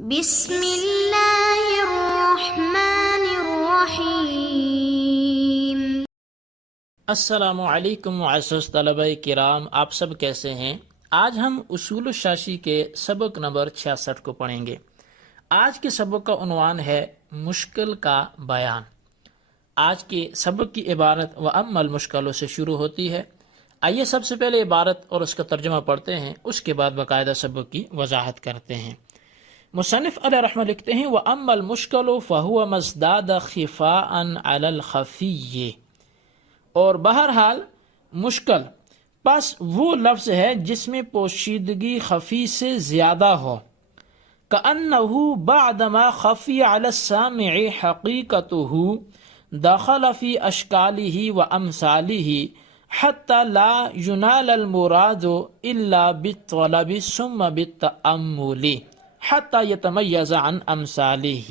بسم اللہ الرحمن الرحیم۔ السلام علیکم معزز طلبہ کرام، آپ سب کیسے ہیں؟ آج ہم اصول الشاشی کے سبق نمبر 66 کو پڑھیں گے۔ آج کے سبق کا عنوان ہے مشکل کا بیان۔ آج کے سبق کی عبارت وَأَمَّا الْمُشْكَلُ سے شروع ہوتی ہے۔ آئیے سب سے پہلے عبارت اور اس کا ترجمہ پڑھتے ہیں، اس کے بعد باقاعدہ سبق کی وضاحت کرتے ہیں۔ مصنف علیہ رحمہ لکھتے ہیں وَأَمَّا الْمُشْكَلُ فَهُوَ مَزْدَادَ خِفَاءً عَلَى الْخَفِيِّ، اور بہرحال مشکل پس وہ لفظ ہے جس میں پوشیدگی خفی سے زیادہ ہو، كَأَنَّهُ بَعْدَمَا خَفِيَ عَلَى السَّامِعِ حَقِيقَتُهُ دَخَلَ فِي أَشْكَالِهِ وَأَمْثَالِهِ حَتَّى لَا يُنَالَ الْمُرَادُ إِلَّا بِالطَّلَبِ ثُمَّ بِالتَّأَمُّلِ حَتَّى يَتَمَيَّزَ عَنْ أَمْثَالِهِ۔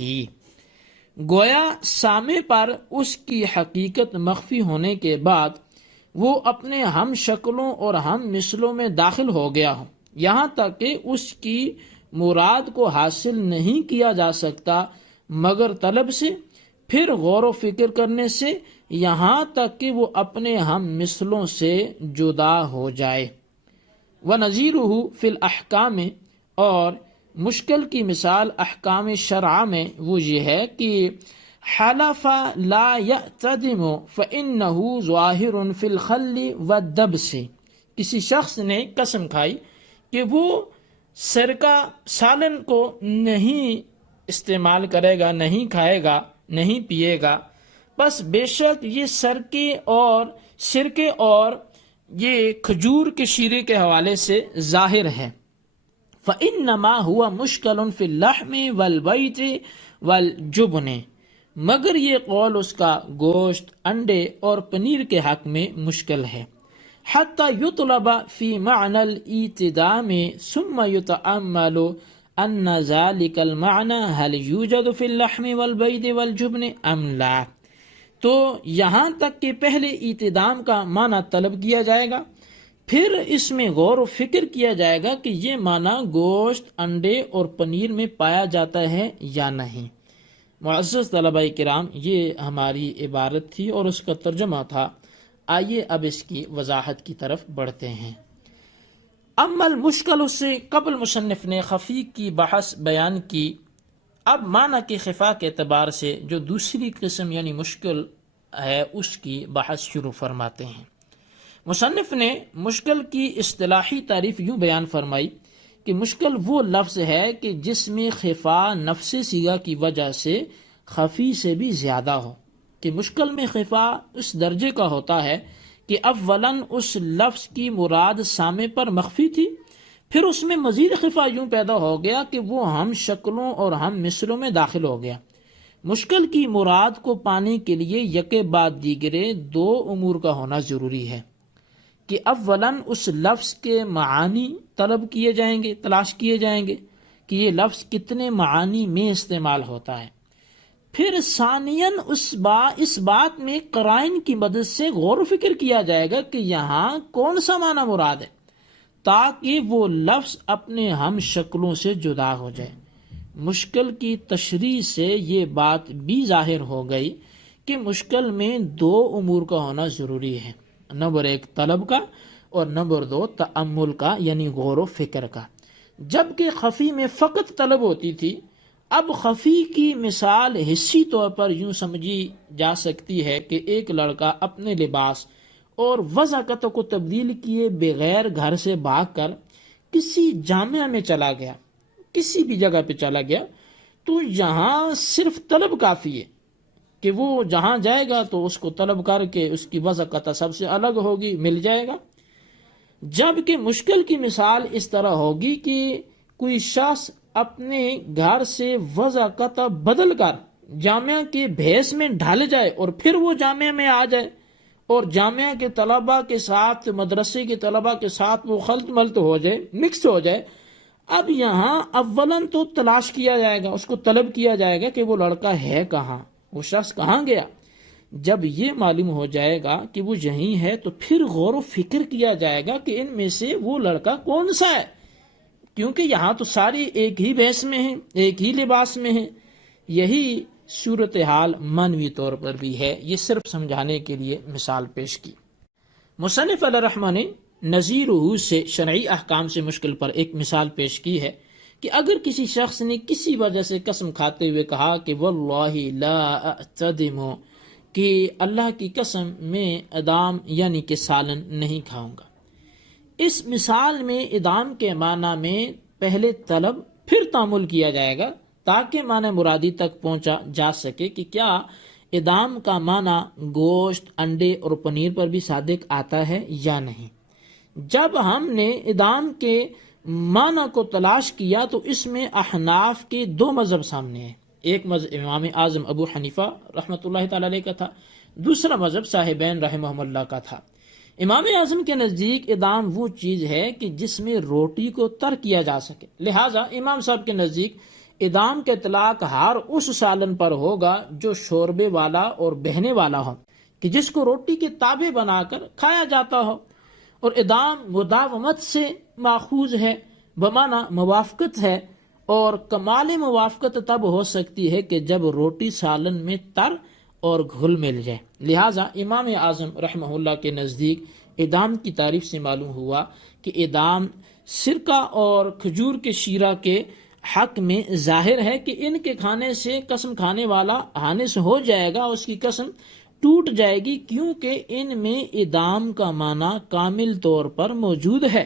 گویا سامع پر اس کی حقیقت مخفی ہونے کے بعد وہ اپنے ہم شکلوں اور ہم مثلوں میں داخل ہو گیا ہو، یہاں تک کہ اس کی مراد کو حاصل نہیں کیا جا سکتا مگر طلب سے، پھر غور و فکر کرنے سے، یہاں تک کہ وہ اپنے ہم مثلوں سے جدا ہو جائے۔ وَنَظِيرُهُ فِي الْأَحْكَامِ، اور مشکل کی مثال احکام شرع میں وہ یہ ہے کہ حلف لا يعتدم فإنه ظاہر فی الخل والدبس، کسی شخص نے قسم کھائی کہ وہ سرکہ سالن کو نہیں استعمال کرے گا، نہیں کھائے گا، نہیں پیے گا، بس بے شک یہ سرکے اور یہ کھجور کے شیرے کے حوالے سے ظاہر ہے۔ فإنما هو مشکل فی اللحم والبیض والجبن، مگر یہ قول اس کا گوشت، انڈے اور پنیر کے حق میں مشکل ہے۔ حتی یطلب فی معنی الاعتدام ثم یتأمل ان ذلك المعنى هل یوجد فی اللحم والبیض والجبن ام لا، تو یہاں تک کہ پہلے اعتدام کا معنی طلب کیا جائے گا، پھر اس میں غور و فکر کیا جائے گا کہ یہ معنی گوشت، انڈے اور پنیر میں پایا جاتا ہے یا نہیں۔ معزز طلبہ کرام، یہ ہماری عبارت تھی اور اس کا ترجمہ تھا۔ آئیے اب اس کی وضاحت کی طرف بڑھتے ہیں۔ اما المشکل سے قبل مصنف نے خفی کی بحث بیان کی، اب معنی کے خفا کے اعتبار سے جو دوسری قسم یعنی مشکل ہے اس کی بحث شروع فرماتے ہیں۔ مصنف نے مشکل کی اصطلاحی تعریف یوں بیان فرمائی کہ مشکل وہ لفظ ہے کہ جس میں خفا نفس صیغہ کی وجہ سے خفی سے بھی زیادہ ہو، کہ مشکل میں خفا اس درجے کا ہوتا ہے کہ اولاً اس لفظ کی مراد سامع پر مخفی تھی، پھر اس میں مزید خفا یوں پیدا ہو گیا کہ وہ ہم شکلوں اور ہم مثلوں میں داخل ہو گیا۔ مشکل کی مراد کو پانے کے لیے یکے بعد دیگرے دو امور کا ہونا ضروری ہے کہ اولاً اس لفظ کے معانی طلب کیے جائیں گے، تلاش کیے جائیں گے کہ یہ لفظ کتنے معانی میں استعمال ہوتا ہے، پھر ثانیاً اس بات میں قرائن کی مدد سے غور و فکر کیا جائے گا کہ یہاں کون سا معنی مراد ہے، تاکہ وہ لفظ اپنے ہم شکلوں سے جدا ہو جائے۔ مشکل کی تشریح سے یہ بات بھی ظاہر ہو گئی کہ مشکل میں دو امور کا ہونا ضروری ہے، نمبر 1 طلب کا اور نمبر 2 تأمل کا یعنی غور و فکر کا، جبکہ خفی میں فقط طلب ہوتی تھی۔ اب خفی کی مثال حصی طور پر یوں سمجھی جا سکتی ہے کہ ایک لڑکا اپنے لباس اور وضاحت کو تبدیل کیے بغیر گھر سے بھاگ کر کسی جامعہ میں چلا گیا، کسی بھی جگہ پہ چلا گیا، تو یہاں صرف طلب کافی ہے کہ وہ جہاں جائے گا تو اس کو طلب کر کے اس کی وضاحت سب سے الگ ہوگی، مل جائے گا۔ جبکہ مشکل کی مثال اس طرح ہوگی کہ کوئی شخص اپنے گھر سے وضاحت بدل کر جامعہ کے بھیس میں ڈھال جائے اور پھر وہ جامعہ میں آ جائے اور جامعہ کے طلباء کے ساتھ، مدرسے کے طلباء کے ساتھ وہ خلط ملط ہو جائے، مکس ہو جائے۔ اب یہاں اولاً تو تلاش کیا جائے گا، اس کو طلب کیا جائے گا کہ وہ لڑکا ہے کہاں، وہ شخص کہاں گیا۔ جب یہ معلوم ہو جائے گا کہ وہ یہیں ہے تو پھر غور و فکر کیا جائے گا کہ ان میں سے وہ لڑکا کون سا ہے، کیونکہ یہاں تو ساری ایک ہی بھیس میں ہیں، ایک ہی لباس میں ہیں۔ یہی صورتحال معنوی طور پر بھی ہے، یہ صرف سمجھانے کے لیے مثال پیش کی۔ مصنف علیہ الرحمہ نے نظیر سے شرعی احکام سے مشکل پر ایک مثال پیش کی ہے کہ اگر کسی شخص نے کسی وجہ سے قسم کھاتے ہوئے کہا کہ واللہ لا اعتدم، کہ اللہ کی قسم میں ادام یعنی کہ سالن نہیں کھاؤں گا۔ اس مثال میں ادام کے معنی میں پہلے طلب پھر تعامل کیا جائے گا تاکہ معنی مرادی تک پہنچا جا سکے کہ کیا ادام کا معنی گوشت، انڈے اور پنیر پر بھی صادق آتا ہے یا نہیں۔ جب ہم نے ادام کے معنی کو تلاش کیا تو اس میں احناف کے دو مذہب سامنے ہیں۔ ایک مذہب امام اعظم ابو حنیفہ رحمۃ اللہ تعالی علیہ کا تھا، دوسرا مذہب صاحبین رحمہم اللہ کا تھا۔ امام اعظم کے نزدیک ادام وہ چیز ہے کہ جس میں روٹی کو تر کیا جا سکے، لہٰذا امام صاحب کے نزدیک ادام کا اطلاق ہر اس سالن پر ہوگا جو شوربے والا اور بہنے والا ہو، کہ جس کو روٹی کے تابع بنا کر کھایا جاتا ہو۔ اور ادام مداومت سے ماخوذ ہے، بمعنی موافقت ہے، اور کمال موافقت تب ہو سکتی ہے کہ جب روٹی سالن میں تر اور گھل مل جائے۔ لہٰذا امام اعظم رحمہ اللہ کے نزدیک ادام کی تعریف سے معلوم ہوا کہ ادام سرکہ اور کھجور کے شیرہ کے حق میں ظاہر ہے کہ ان کے کھانے سے قسم کھانے والا حانث ہو جائے گا، اس کی قسم ٹوٹ جائے گی، کیونکہ ان میں ادام کا معنی کامل طور پر موجود ہے۔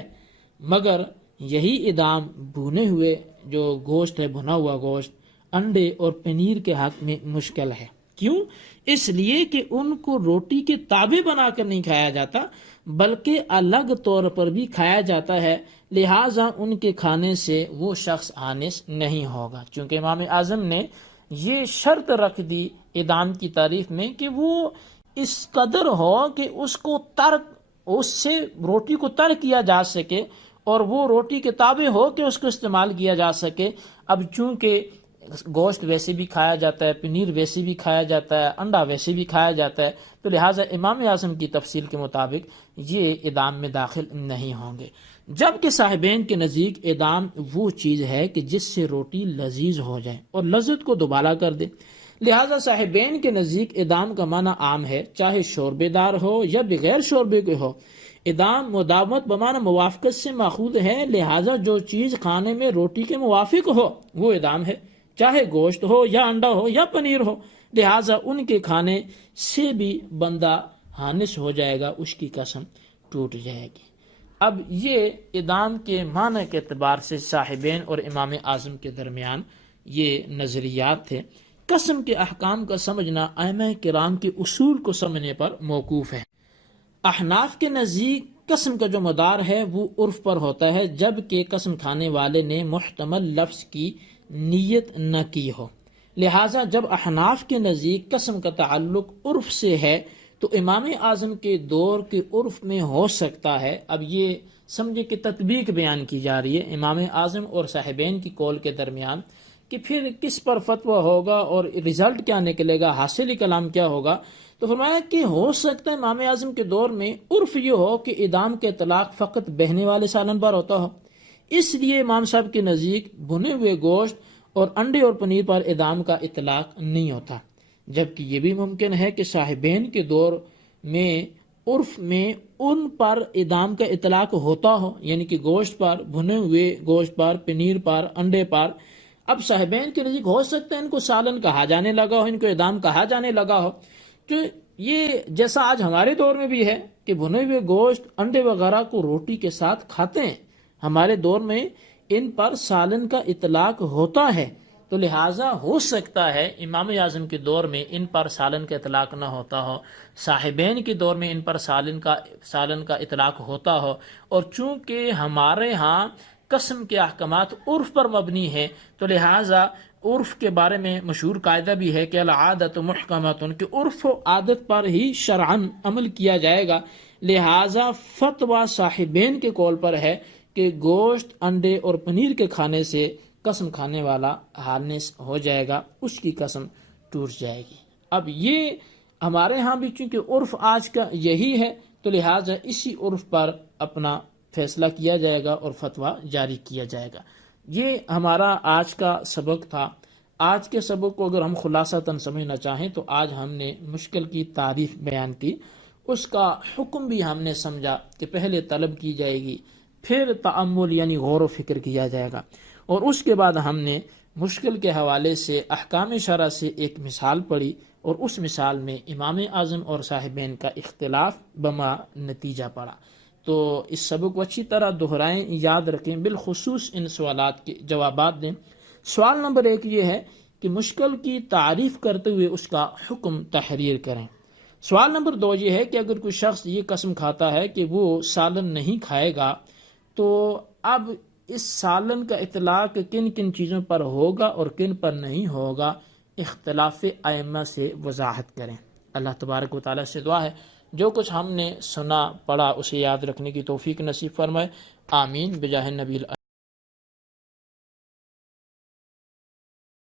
مگر یہی ادام بھنے ہوئے جو گوشت ہے، بھنا ہوا گوشت، انڈے اور پنیر کے حق میں مشکل ہے۔ کیوں؟ اس لیے کہ ان کو روٹی کے تابع بنا کر نہیں کھایا جاتا بلکہ الگ طور پر بھی کھایا جاتا ہے، لہٰذا ان کے کھانے سے وہ شخص حانث نہیں ہوگا۔ چونکہ امام اعظم نے یہ شرط رکھ دی ادام کی تعریف میں کہ وہ اس قدر ہو کہ اس سے روٹی کو تر کیا جا سکے اور وہ روٹی کے تابع ہو کہ اس کو استعمال کیا جا سکے۔ اب چونکہ گوشت ویسے بھی کھایا جاتا ہے، پنیر ویسے بھی کھایا جاتا ہے، انڈا ویسے بھی کھایا جاتا ہے، تو لہٰذا امام اعظم کی تفصیل کے مطابق یہ ادام میں داخل نہیں ہوں گے۔ جبکہ صاحبین کے نزدیک ادام وہ چیز ہے کہ جس سے روٹی لذیذ ہو جائے اور لذت کو دوبالا کر دے، لہٰذا صاحبین کے نزدیک ادام کا معنی عام ہے، چاہے شوربے دار ہو یا بغیر شوربے کے ہو۔ ادام مداومت بمعنی موافقت سے ماخوذ ہے، لہٰذا جو چیز کھانے میں روٹی کے موافق ہو وہ ادام ہے، چاہے گوشت ہو یا انڈا ہو یا پنیر ہو، لہٰذا ان کے کھانے سے بھی بندہ حانث ہو جائے گا، اس کی قسم ٹوٹ جائے گی۔ اب یہ ادام کے معنی کے اعتبار سے صاحبین اور امام اعظم کے درمیان یہ نظریات تھے۔ قسم کے احکام کا سمجھنا ائمہ کرام کے اصول کو سمجھنے پر موقوف ہے۔ احناف کے نزدیک قسم کا جو مدار ہے وہ عرف پر ہوتا ہے، جبکہ قسم کھانے والے نے محتمل لفظ کی نیت نہ کی ہو۔ لہٰذا جب احناف کے نزدیک قسم کا تعلق عرف سے ہے تو امام اعظم کے دور کے عرف میں ہو سکتا ہے۔ اب یہ سمجھے کہ تطبیق بیان کی جا رہی ہے امام اعظم اور صاحبین کی قول کے درمیان کہ پھر کس پر فتویٰ ہوگا اور رزلٹ کیا نکلے گا، حاصل کلام کیا ہوگا۔ تو فرمایا کہ ہو سکتا ہے امام اعظم کے دور میں عرف یہ ہو کہ ادام کے اطلاق فقط بہنے والے سالن پر ہوتا ہو، اس لیے امام صاحب کے نزدیک بھنے ہوئے گوشت اور انڈے اور پنیر پر ادام کا اطلاق نہیں ہوتا۔ جبکہ یہ بھی ممکن ہے کہ صاحبین کے دور میں عرف میں ان پر ادام کا اطلاق ہوتا ہو، یعنی کہ گوشت پر، بھنے ہوئے گوشت پر، پنیر پر، انڈے پر۔ اب صاحبین کے نزدیک ہو سکتا ہے ان کو سالن کہا جانے لگا ہو، ان کو ادام کہا جانے لگا ہو، تو یہ جیسا آج ہمارے دور میں بھی ہے کہ بھنے ہوئے گوشت، انڈے وغیرہ کو روٹی کے ساتھ کھاتے ہیں، ہمارے دور میں ان پر سالن کا اطلاق ہوتا ہے۔ تو لہٰذا ہو سکتا ہے امام اعظم کے دور میں ان پر سالن کا اطلاق نہ ہوتا ہو، صاحبین کے دور میں ان پر سالن کا اطلاق ہوتا ہو، اور چونکہ ہمارے ہاں قسم کے احکامات عرف پر مبنی ہے تو لہٰذا عرف کے بارے میں مشہور قاعدہ بھی ہے کہ العادت محکمۃ، کہ عرف و عادت پر ہی شرعاً عمل کیا جائے گا۔ لہٰذا فتویٰ صاحبین کے قول پر ہے کہ گوشت، انڈے اور پنیر کے کھانے سے قسم کھانے والا حانث ہو جائے گا، اس کی قسم ٹوٹ جائے گی۔ اب یہ ہمارے ہاں بھی چونکہ عرف آج کا یہی ہے تو لہٰذا اسی عرف پر اپنا فیصلہ کیا جائے گا اور فتویٰ جاری کیا جائے گا۔ یہ ہمارا آج کا سبق تھا۔ آج کے سبق کو اگر ہم خلاصتاً سمجھنا چاہیں تو آج ہم نے مشکل کی تعریف بیان کی، اس کا حکم بھی ہم نے سمجھا کہ پہلے طلب کی جائے گی، پھر تأمل یعنی غور و فکر کیا جائے گا، اور اس کے بعد ہم نے مشکل کے حوالے سے احکام شرع سے ایک مثال پڑھی، اور اس مثال میں امام اعظم اور صاحبین کا اختلاف بما نتیجہ پڑا۔ تو اس سبق کو اچھی طرح دہرائیں، یاد رکھیں، بالخصوص ان سوالات کے جوابات دیں۔ سوال نمبر 1 یہ ہے کہ مشکل کی تعریف کرتے ہوئے اس کا حکم تحریر کریں۔ سوال نمبر 2 یہ ہے کہ اگر کوئی شخص یہ قسم کھاتا ہے کہ وہ سالن نہیں کھائے گا، تو اب اس سالن کا اطلاق کن کن چیزوں پر ہوگا اور کن پر نہیں ہوگا، اختلاف ائمہ سے وضاحت کریں۔ اللہ تبارک و تعالیٰ سے دعا ہے جو کچھ ہم نے سنا پڑھا اسے یاد رکھنے کی توفیق نصیب فرمائے، آمین بجاہ نبی